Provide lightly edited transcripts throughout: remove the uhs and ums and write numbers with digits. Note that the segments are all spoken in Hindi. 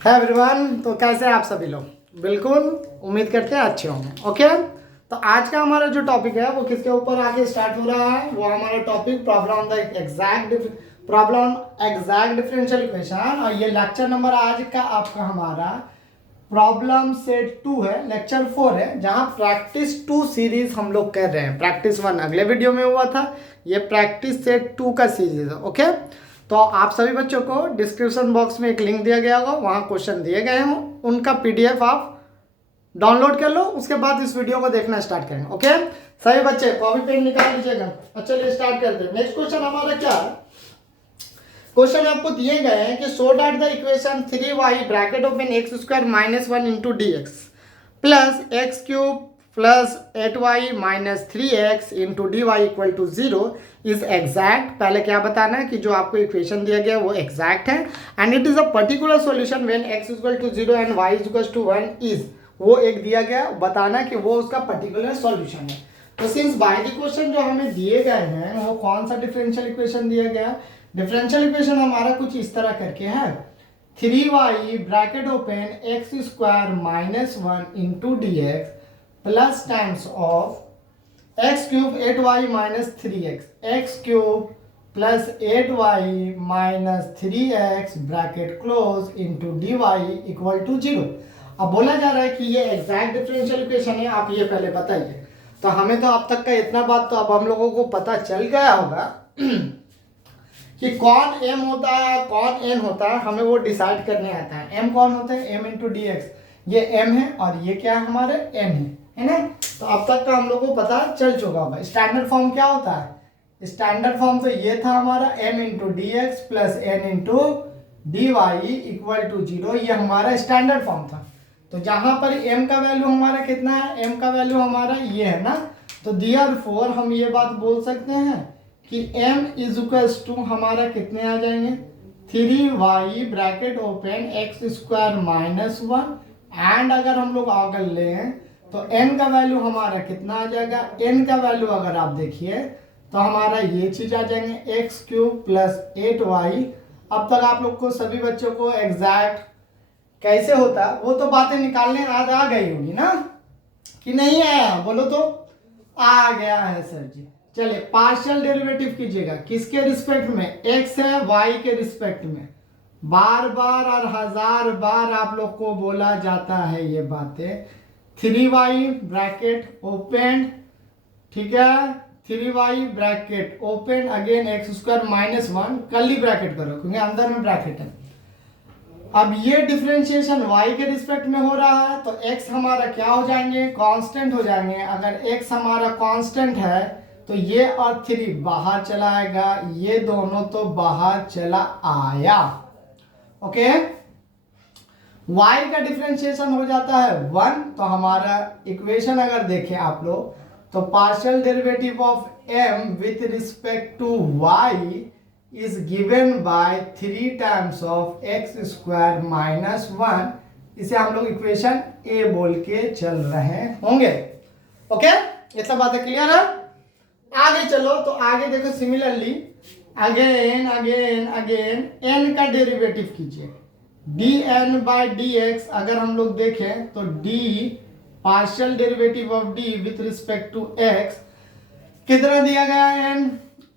है एवरीवन। तो कैसे हैं आप सभी लोग? बिल्कुल उम्मीद करते हैं अच्छे होंगे। ओके, तो आज का हमारा जो टॉपिक है वो किसके ऊपर आगे स्टार्ट हो रहा है? वो हमारा topic problem the exact differential equation. और ये लेक्चर नंबर आज का आपका हमारा प्रॉब्लम सेट 2 है, लेक्चर 4 है, जहां प्रैक्टिस 2 सीरीज हम लोग कर रहे हैं। प्रैक्टिस 1 अगले वीडियो में हुआ था, ये प्रैक्टिस सेट 2 का सीरीज है। ओके, तो आप सभी बच्चों को डिस्क्रिप्शन बॉक्स में एक लिंक दिया गया होगा, वहां क्वेश्चन दिए गए हों, उनका पीडीएफ आप डाउनलोड कर लो, उसके बाद इस वीडियो को देखना स्टार्ट करेंगे। ओके, सभी बच्चे कॉपी पेन निकाल लीजिएगा। चलिए स्टार्ट करते हैं। नेक्स्ट क्वेश्चन हमारा क्या है? क्वेश्चन आपको दिए गए हैं कि so that the equation 3y bracket open x square minus 1 into d x plus x cube plus 8y minus 3x into d y equal to 0 is exact. पहले क्या बताना है कि जो आपको इक्वेशन दिया गया वो एग्जैक्ट है and it is a particular solution when x equal to 0 and y equal to 1 is, वो एक दिया गया, बताना कि वो उसका पर्टिकुलर सॉल्यूशन है। तो सिंस बाय द क्वेश्चन जो हमें दिए गए हैं वो कौन सा डिफरेंशियल इक्वेशन दिया गया? डिफरेंशियल इक्वेशन हमारा कुछ इस तरह करके है, 3y bracket open x square minus 1 into d x plus times of x cube 8y minus 3x x cube plus 8y minus 3x bracket close into d y equal to 0। अब बोला जा रहा है कि ये एग्जैक्ट डिफरेंशियल इक्वेशन है, आप ये पहले बताइए। तो हमें तो अब तक का इतना बात तो अब हम लोगों को पता चल गया होगा कि कौन m होता है कौन n होता है, हमें वो डिसाइड करने आता है। m कौन होता है? m इंटू डी एक्स, ये m है और ये क्या है हमारे n है ना। तो अब तक का हम लोग को पता चल चुका होगा। स्टैंडर्ड फॉर्म क्या होता है? स्टैंडर्ड फॉर्म तो ये था हमारा m into d x plus n into d y equal to 0, ये हमारा स्टैंडर्ड फॉर्म था। तो जहां पर m का वैल्यू हमारा कितना है? m का वैल्यू हमारा ये है ना। तो देयरफॉर हम ये बात बोल सकते हैं कि m इज इक्वल्स टू हमारा कितने आ जाएंगे? 3y bracket open x square minus 1 and अगर हम लोग आगे लें तो n का वैल्यू हमारा कितना आ जाएगा? n का वैल्यू अगर आप देखिए तो हमारा ये चीज आ जाएंगे एक्स क्यूब प्लस 8y। अब तक आप लोग को सभी बच्चों को एग्जैक्ट कैसे होता है वो तो बातें निकालने आ गई होगी ना, कि नहीं आया? बोलो तो आ गया है सर जी। चलिए पार्शियल डेरिवेटिव कीजिएगा, किसके रिस्पेक्ट में? x है y के रिस्पेक्ट में। बार बार और हजार बार आप लोग को बोला जाता है ये बातें। 3y ब्रैकेट ओपन, ठीक है, 3y bracket open again x square minus 1 curly bracket करो क्योंकि अंदर में ब्रैकेट है। अब ये डिफरेंशिएशन y के रिस्पेक्ट में हो रहा है तो x हमारा क्या हो जाएंगे? कांस्टेंट हो जाएंगे। अगर x हमारा कांस्टेंट है तो ये और 3 बाहर चला आएगा, ये दोनों तो बाहर चला आया। ओके, y का डिफरेंशिएशन हो जाता है 1, तो हमारा इक्वेशन अगर देखें आप लोग तो partial derivative of m with respect to y is given by 3 times of x square minus 1। इसे हम लोग इक्वेशन a बोल के चल रहे होंगे। ओके, इतना बात क्लियर है? आगे चलो तो आगे देखो, similarly again again again n का डेरिवेटिव कीजिए, dn बाई dx। अगर हम लोग देखें तो d partial derivative of d with respect to x कितना दिया गया है? n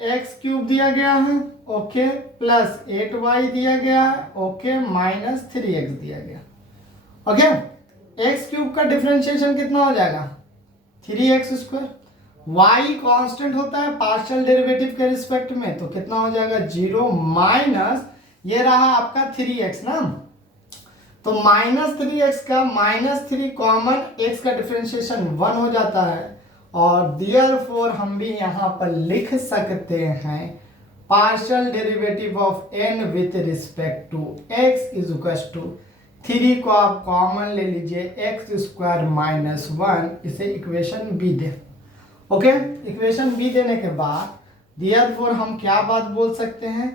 एक्स क्यूब दिया गया है, ओके, प्लस 8y दिया गया है, ओके, माइनस 3x दिया गया। ओके, एक्स क्यूब का डिफरेंशिएशन कितना हो जाएगा? 3x square. y कांस्टेंट होता है पार्शियल डेरिवेटिव के रिस्पेक्ट में, तो कितना हो जाएगा? 0 माइनस ये रहा आपका 3x ना, तो माइनस 3x का माइनस 3 कॉमन, x का डिफरेंशिएशन 1 हो जाता है और देयरफॉर हम भी यहां पर लिख सकते हैं partial derivative of n with respect to x is equal to 3 को आप कॉमन ले लीजिए एक्स स्क्वायर माइनस 1, इसे इक्वेशन बी दे। ओके, इक्वेशन बी देने के बाद देयरफॉर हम क्या बात बोल सकते हैं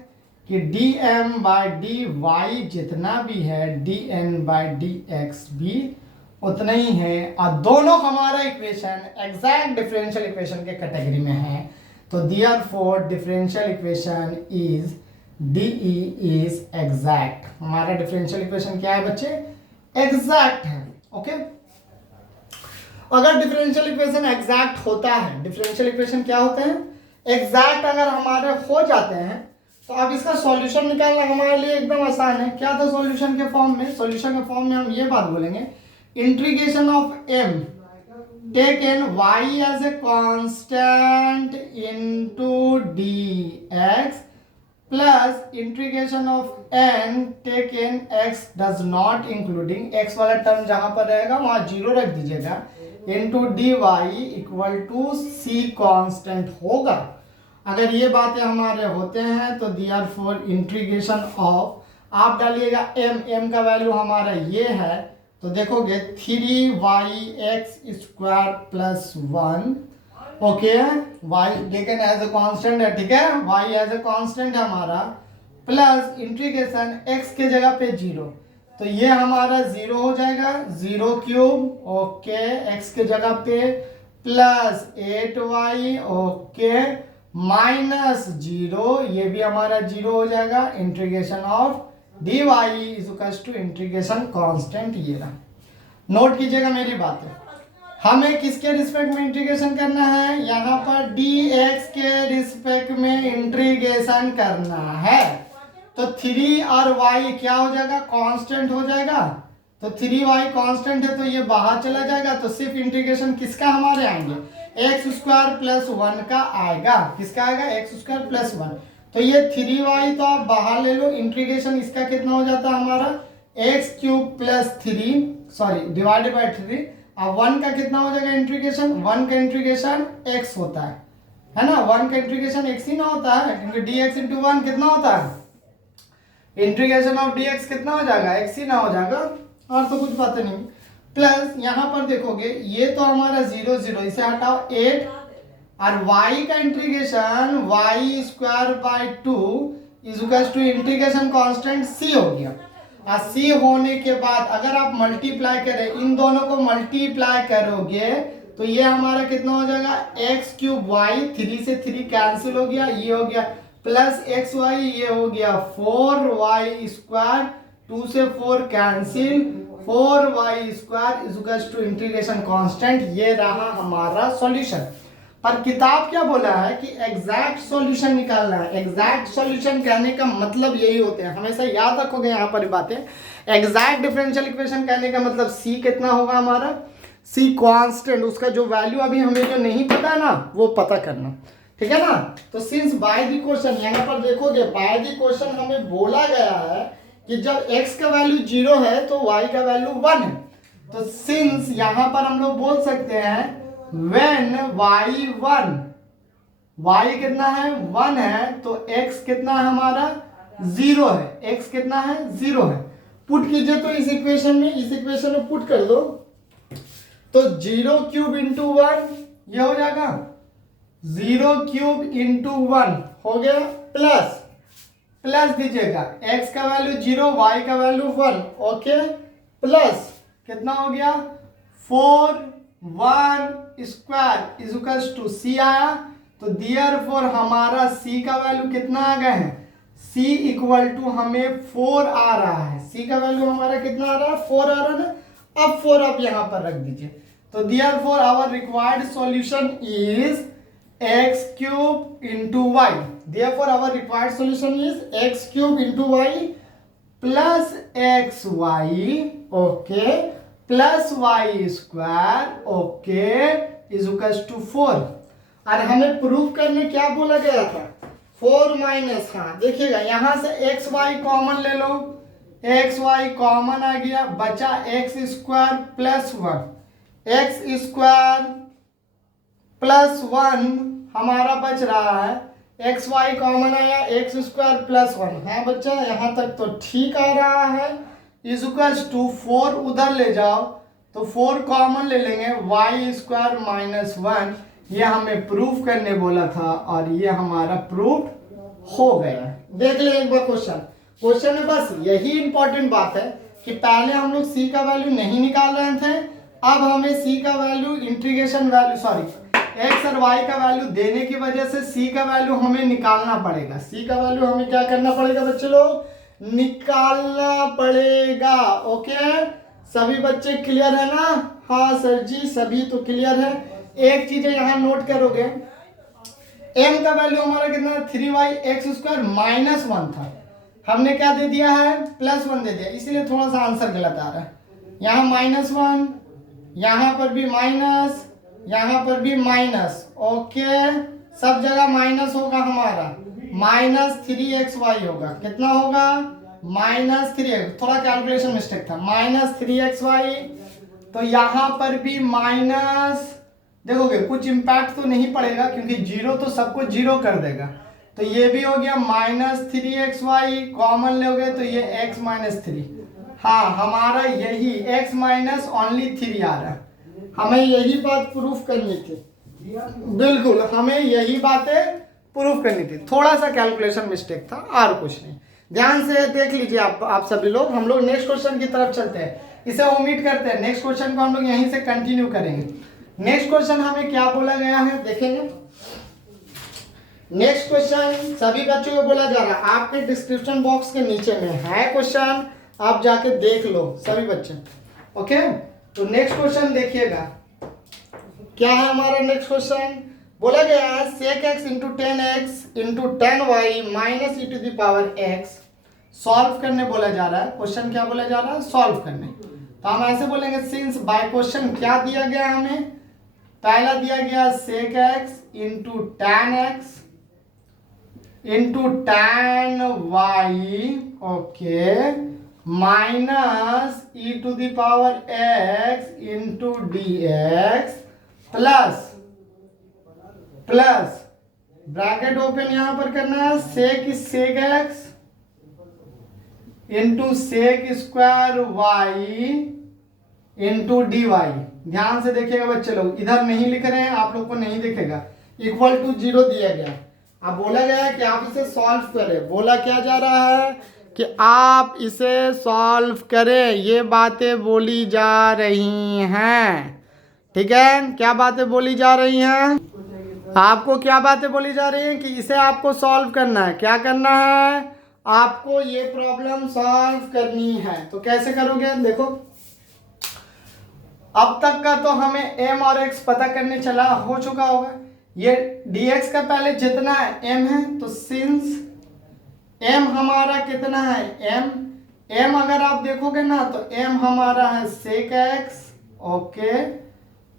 कि dm बाई डी वाई जितना भी है dn बाई डी एक्स भी उतना ही है, और दोनों हमारा इक्वेशन एग्जैक्ट डिफरेंशियल इक्वेशन के कैटेगरी में है। तो therefore differential equation is DE is exact. हमारा डिफरेंशियल इक्वेशन क्या है बच्चे? एग्जैक्ट है। ओके, अगर डिफरेंशियल इक्वेशन एग्जैक्ट होता है, डिफरेंशियल इक्वेशन क्या होते हैं? एग्जैक्ट अगर हमारे हो जाते हैं तो अब इसका सॉल्यूशन निकालना हमारे लिए एकदम आसान है। क्या था सॉल्यूशन के फॉर्म में? सॉल्यूशन के फॉर्म में हम ये बात बोलेंगे, integration of m taken y as a constant into dx plus integration of n taken x does not including x वाला टर्म जहां पर रहेगा वहां जीरो रख दीजिएगा, into dy equal to c constant होगा। अगर ये बातें हमारे होते हैं तो therefore इंटीग्रेशन ऑफ, आप डालिएगा m का वैल्यू हमारा ये है तो देखोगे 3y(x) प्लस 1, ओके, y लेकिन एज ए कांस्टेंट है, ठीक है, y एज ए कांस्टेंट है हमारा, प्लस इंटीग्रेशन x के जगह पे 0, तो ये हमारा 0 हो जाएगा, 0 क्यूब, ओके, x के जगह पे प्लस 8y, ओके, माइनस 0, ये भी हमारा 0 हो जाएगा, integration of dy is equal to integration constant ये रहा। नोट कीजिएगा मेरी बातें, हमें किसके रिस्पेक्ट में इंटीग्रेशन करना है? यहाँ पर dx के रिस्पेक्ट में इंटीग्रेशन करना है, तो 3 और y क्या हो जाएगा? कांस्टेंट हो जाएगा, तो 3y कांस्टेंट है तो ये बाहर चला जाएगा, तो सिर्फ इंटीग्रेशन किसका हमारे आएंगे? x² प्लस 1 का आएगा। किसका आएगा? x² प्लस 1, तो ये 3y तो आप बाहर ले लो, इंटीग्रेशन इसका कितना हो जाता है हमारा? x³ plus 3, sorry divided by 3, अब 1 का कितना हो जाएगा इंटीग्रेशन? 1 का इंटीग्रेशन x होता है ना, 1 का इंटीग्रेशन x ही ना होता है, क्योंकि dx इंटू 1 कितना होता है? इंटीग्रेशन ऑफ dx कितना हो जाएगा? x ही ना हो जाएगा, और तो कुछ बात नहीं। प्लस यहाँ पर देखोगे ये तो हमारा 0 0, इसे हटाओ 8, और y का integration y²/2 is equal to integration constant c हो गया। और c होने के बाद अगर आप मल्टीप्लाई करें, इन दोनों को मल्टीप्लाई करोगे तो ये हमारा कितना हो जाएगा? x³ y, 3 से 3 कैंसिल हो गया, ये हो गया प्लस xy, ये हो गया 4y², 2 से 4 cancel, 4y² is equal to integration constant, ये रहा हमारा सॉल्यूशन। पर किताब क्या बोला है कि एग्जैक्ट सॉल्यूशन निकालना है। एग्जैक्ट सॉल्यूशन कहने का मतलब यही होते हैं, हमेशा याद रखोगे यहाँ पर बातें। एग्जैक्ट डिफरेंशियल इक्वेशन कहने का मतलब c कितना होगा हमारा? c कांस्टेंट, उसका जो वैल्यू अभी हमें जो नहीं पता है ना वो पता करना, ठीक है ना। तो सिंस बाय द क्वेश्चन, यहाँ पर देखोगे बाय द क्वेश्चन हमें बोला गया है कि जब x का वैल्यू 0 है तो y का वैल्यू 1 है, तो सिंस यहाँ पर हम लोग बोल सकते हैं when y1, y कितना है? 1 है, तो x कितना है हमारा? 0 है, x कितना है? 0 है। पुट कीजिए तो इस इक्वेशन में पुट कर दो, तो 0³ इंटू 1 ये हो जाएगा, 0³ इंटू 1 हो गया, प्लस दीजिएगा, x का वैल्यू 0, y का वैल्यू 1, ओके, प्लस कितना हो गया? 4(1)² इज इक्वल टू c आया, तो देयरफॉर हमारा c का वैल्यू कितना आ गया है? c इक्वल टू हमें 4 आ रहा है, c का वैल्यू हमारा कितना आ रहा है? 4 आ रहा है ना। अब 4 आप यहाँ पर रख दीजिए, तो therefore our required solution is x³ into y, therefore our required solution is x³ into y plus xy, okay, plus y², okay, is equal to 4। और हमें प्रूव करने क्या बोला गया था? 4 माइनस, हाँ देखिएगा यहाँ से xy कॉमन ले लो, xy कॉमन आ गया, बचा x² प्लस 1, x² प्लस 1 हमारा बच रहा है, xy कॉमन आया, x² प्लस 1, हाँ बच्चा यहाँ तक तो ठीक आ रहा है, इज इक्वल टू 4 उधर ले जाओ तो 4 कॉमन ले लेंगे, y² माइनस 1, ये हमें प्रूफ करने बोला था और ये हमारा प्रूफ हो गया। देख ले एक बार क्वेश्चन में बस यही इंपॉर्टेंट बात है कि पहले हम लोग c का वैल्यू नहीं निकाल रहे थे, अब हमें c का वैल्यू इंटीग्रेशन वैल्यू एक्स और वाई का वैल्यू देने की वजह से सी का वैल्यू हमें निकालना पड़ेगा। सी का वैल्यू हमें क्या करना पड़ेगा बच्चे लोग, निकालना पड़ेगा। ओके, सभी बच्चे क्लियर है ना? हाँ सर जी, सभी तो क्लियर है। एक चीज यहाँ नोट करोगे, m का वैल्यू हमारा कितना है, 3y(x²) -1 था, हमने क्या दे दिया है, +1 दे दिया, इसीलिए थोड़ा सा आंसर गलत आ रहा है। यहाँ -1, यहाँ पर भी माइनस, यहाँ पर भी माइनस। ओके, सब जगह माइनस होगा हमारा, -3xy होगा। कितना होगा, -3x, थोड़ा कैलकुलेशन मिस्टेक था, -3xy। तो यहाँ पर भी माइनस, देखोगे कुछ इम्पैक्ट तो नहीं पड़ेगा क्योंकि जीरो तो सबको जीरो कर देगा। तो ये भी हो गया -3xy, कॉमन लोगे तो ये x -3। हाँ, हमारा यही x -3 आ रहा है, हमें यही बात प्रूफ करनी थी। बिल्कुल, हमें यही बातें प्रूफ करनी थी, थोड़ा सा कैलकुलेशन मिस्टेक था और कुछ नहीं। ध्यान से देख लीजिए आप सभी लोग। हम लोग नेक्स्ट क्वेश्चन की तरफ चलते हैं, इसे ओमिट करते हैं, नेक्स्ट क्वेश्चन को हम लोग यहीं से कंटिन्यू करेंगे। नेक्स्ट क्वेश्चन हमें क्या बोला गया है देखेंगे। नेक्स्ट क्वेश्चन सभी बच्चों को बोला जा रहा है, आपके डिस्क्रिप्शन बॉक्स के नीचे में है क्वेश्चन, आप जाके देख लो सभी बच्चे। ओके, तो नेक्स्ट क्वेश्चन देखिएगा क्या है हमारा। नेक्स्ट क्वेश्चन बोला गया है sec x × 10x × 10y - e⁻x solve करने बोला जा रहा है। क्वेश्चन क्या बोला जा रहा है, सॉल्व करने। तो हम ऐसे बोलेंगे, सिंस बाय क्वेश्चन क्या दिया गया हमें, पहला दिया गया sec x × tan x × tan y, okay, minus e⁻x × dx plus bracket open यहां पर करना है, sec x × sec² y × dy। ध्यान से देखिएगा बच्चे लोग, इधर नहीं लिख रहे हैं, आप लोग को नहीं दिखेगा, =0 दिया गया। अब बोला गया है कि आप इसे सॉल्व करें। बोला क्या जा रहा है कि आप इसे सॉल्व करें, ये बातें बोली जा रही हैं। ठीक है, क्या बातें बोली जा रही हैं, आपको क्या बातें बोली जा रही हैं कि इसे आपको सॉल्व करना है। क्या करना है, आपको ये प्रॉब्लम सॉल्व करनी है। तो कैसे करोगे, देखो अब तक का तो हमें m और x पता करने चला हो चुका होगा। ये dx का पहले जितना है m है, तो सिंस m हमारा कितना है, m अगर आप देखोगे ना तो m हमारा है sec x, okay,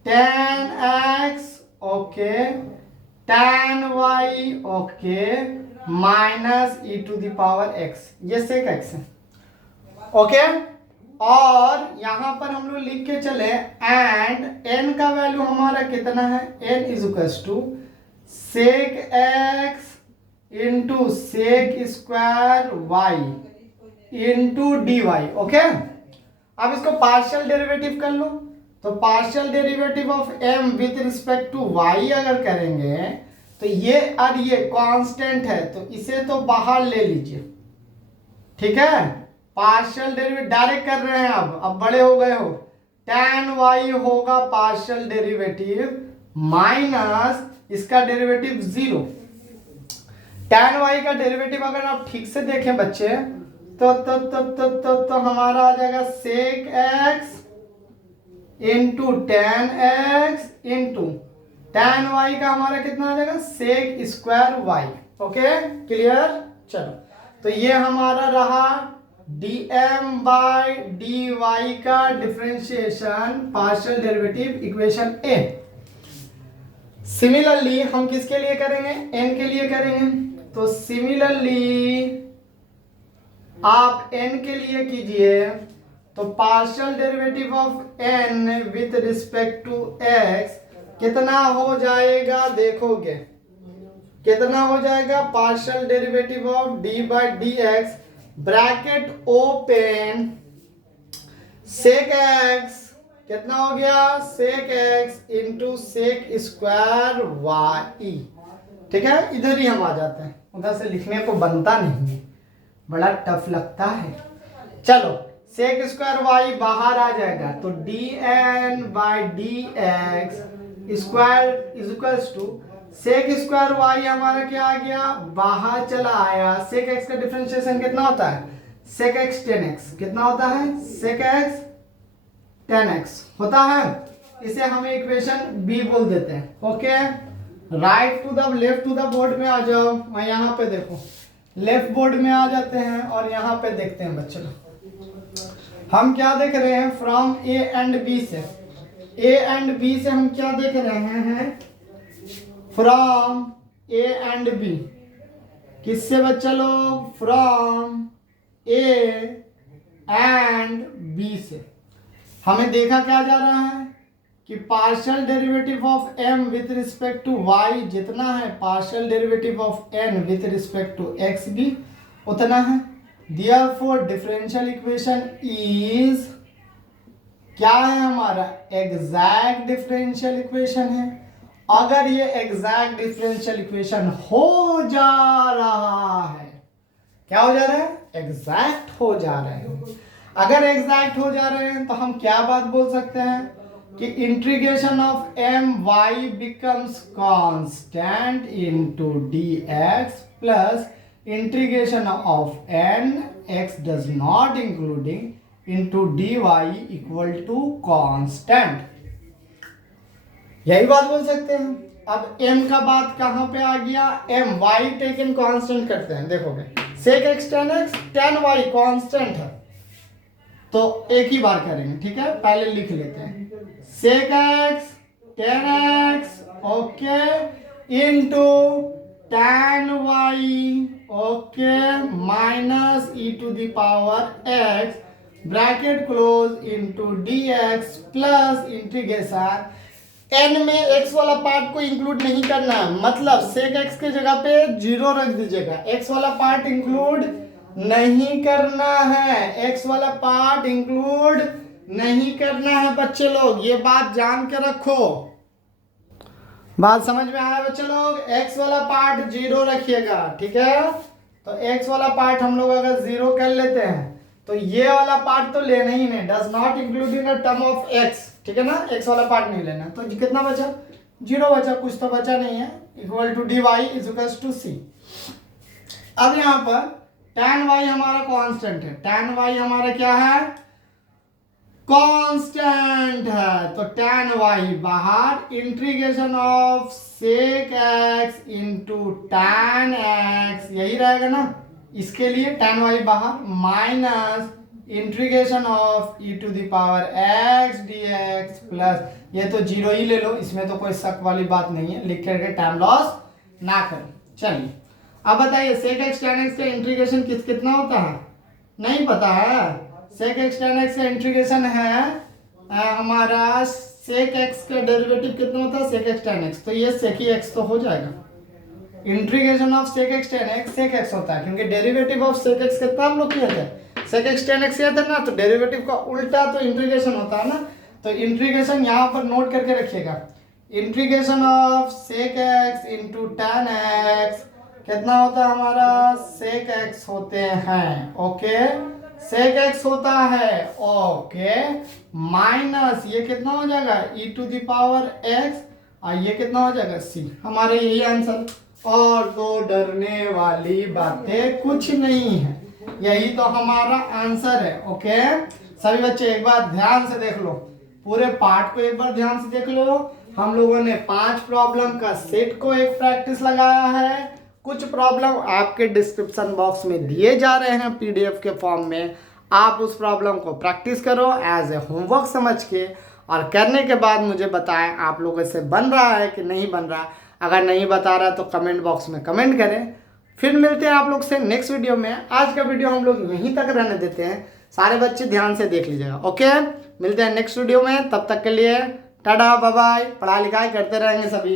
tan x, okay, tan y, okay, -e⁻x, ये sec x है। ओके, और यहां पर हम लोग लिख के चले एंड n का वैल्यू हमारा कितना है, n = sec x × sec² y × dy। Okay, अब इसको पार्शियल डेरिवेटिव कर लो। तो partial derivative of m with respect to y अगर करेंगे तो ये और ये कांस्टेंट है, तो इसे तो बाहर ले लीजिए। ठीक है, पार्शियल डेरिवेटिव डायरेक्ट कर रहे हैं, अब बड़े हो गए हो, tan y होगा पार्शियल डेरिवेटिव माइनस इसका डेरिवेटिव 0। tan y का डेरिवेटिव अगर आप ठीक से देखें बच्चे तो हमारा आ जाएगा sec x × tan x × tan y का हमारा कितना आ जाएगा, sec² y। Okay, clear. चलो, तो ये हमारा रहा dm/dy का डिफरेंशिएशन पार्शियल डेरिवेटिव इक्वेशन ए। सिमिलरली हम किसके लिए करेंगे, n के लिए करेंगे। तो सिमिलरली आप n के लिए कीजिए, तो partial derivative of n with respect to x कितना हो जाएगा, देखोगे कितना हो जाएगा, partial derivative of d/dx bracket open sec x कितना हो गया, sec x × sec² y। ठीक है, इधर ही हम आ जाते हैं, उधर से लिखने को बनता नहीं है, बड़ा टफ लगता है। चलो, sec² y बाहर आ जाएगा, तो dn/dx square is equals to sec square y हमारा क्या आ गया, बाहर चला आया। सेक एक्स का डिफरेंशिएशन कितना होता है, सेक एक्स 10x कितना होता है, सेक एक्स 10x होता है। इसे हम इक्वेशन बी बोल देते हैं। Okay, right to the left to the board में आ जाओ। मैं यहाँ पे देखो लेफ्ट बोर्ड में आ जाते हैं और यहाँ पे देखते हैं बच्चों, हम क्या देख रहे हैं, फ्रॉम ए एंड बी से, ए एंड बी से हम क्या देख रहे हैं, फ्रॉम ए एंड बी। किससे बच्चा लोग, फ्रॉम ए एंड बी से हमें देखा क्या जा रहा है कि partial derivative of m with respect to y जितना है, partial derivative of n with respect to x भी उतना है। देयरफॉर डिफरेंशियल इक्वेशन इज क्या है हमारा, एग्जैक्ट डिफरेंशियल इक्वेशन है। अगर ये एग्जैक्ट डिफरेंशियल इक्वेशन हो जा रहा है, क्या हो जा रहा है, एग्जैक्ट हो जा रहे हैं। अगर एग्जैक्ट हो जा रहे हैं तो हम क्या बात बोल सकते हैं कि integration of m y becomes constant into dx plus integration of n x does not including into dy equal to constant. यही बात बोल सकते हैं। अब m का बात कहां पे आ गया, m y टेकन कांस्टेंट करते हैं, देखोगे सेक x tan x tan y constant है तो एक ही बार करेंगे, ठीक है। पहले लिख लेते हैं sec x tan x okay into tan y okay minus e to the power x bracket close into dx plus integration n में x वाला पार्ट को इंक्लूड नहीं करना है, मतलब सेक x के जगह पे 0 रख दीजिएगा, x वाला पार्ट इंक्लूड नहीं करना है, x वाला पार्ट इंक्लूड नहीं करना है बच्चे लोग, ये बात जान के रखो। बात समझ में आया बच्चे लोग, x वाला पार्ट 0 रखिएगा, ठीक है। तो x वाला पार्ट हम लोग अगर 0 कर लेते हैं तो ये वाला पार्ट तो लेना ही नहीं, does not including the term of x, ठीक है ना, x वाला पार्ट नहीं लेना। तो कितना बचा, 0 बचा, कुछ तो बचा नहीं है, equal to dy is equal to c। अब यहाँ पर tan y हमारा कांस्टेंट है, tan y हमारा क्या है, कांस्टेंट है, तो tan y बाहर integration of sec x into tan x यही रहेगा ना, इसके लिए tan y बाहर minus integration of e to the power x dx plus, ये तो 0 ही ले लो, इसमें तो कोई शक वाली बात नहीं है, लिख करके टाइम लॉस ना करें। चलिए अब बताइए सेक x tan x का इंटीग्रेशन कितना होता है, नहीं पता है। सेक x tan x का इंटीग्रेशन है हमारा, सेक x का डेरिवेटिव कितना होता है, सेक x tan x, तो ये सेक ही x तो हो जाएगा। Integration of sec x tan x sec x होता है, क्योंकि डेरिवेटिव ऑफ सेक x कितना हम लोग किए थे, सेक x tan x किया था ना, तो डेरिवेटिव का उल्टा तो इंटीग्रेशन होता है ना, तो इंटीग्रेशन यहाँ पर नोट करके रखिएगा, integration of sec x into tan x कितना होता है हमारा, सेक x होते हैं, ओके सेक x होता है, ओके माइनस ये कितना हो जाएगा e to the power x और ये कितना हो जाएगा c, हमारे यही आंसर, और तो डरने वाली बातें कुछ नहीं है, यही तो हमारा आंसर है। ओके सभी बच्चे एक बार ध्यान से देख लो, पूरे पार्ट को एक बार ध्यान से देख लो। हम लोगों ने 5 प्रॉब्लम का सेट को एक प्रैक्टिस लगाया है, कुछ प्रॉब्लम आपके डिस्क्रिप्शन बॉक्स में दिए जा रहे हैं पीडीएफ के फॉर्म में, आप उस प्रॉब्लम को प्रैक्टिस करो एज ए होमवर्क समझ के, और करने के बाद मुझे बताएं आप लोगों से बन रहा है कि नहीं बन रहा। अगर नहीं बता रहा तो कमेंट बॉक्स में कमेंट करें। फिर मिलते हैं आप लोग से नेक्स्ट वीडियो में। आज का वीडियो हम लोग यहीं तक रहने देते हैं, सारे बच्चे ध्यान से देख लीजिएगा। ओके मिलते हैं नेक्स्ट वीडियो में, तब तक के लिए टाटा बाय बाय, पढ़ाई लिखाई करते रहेंगे सभी।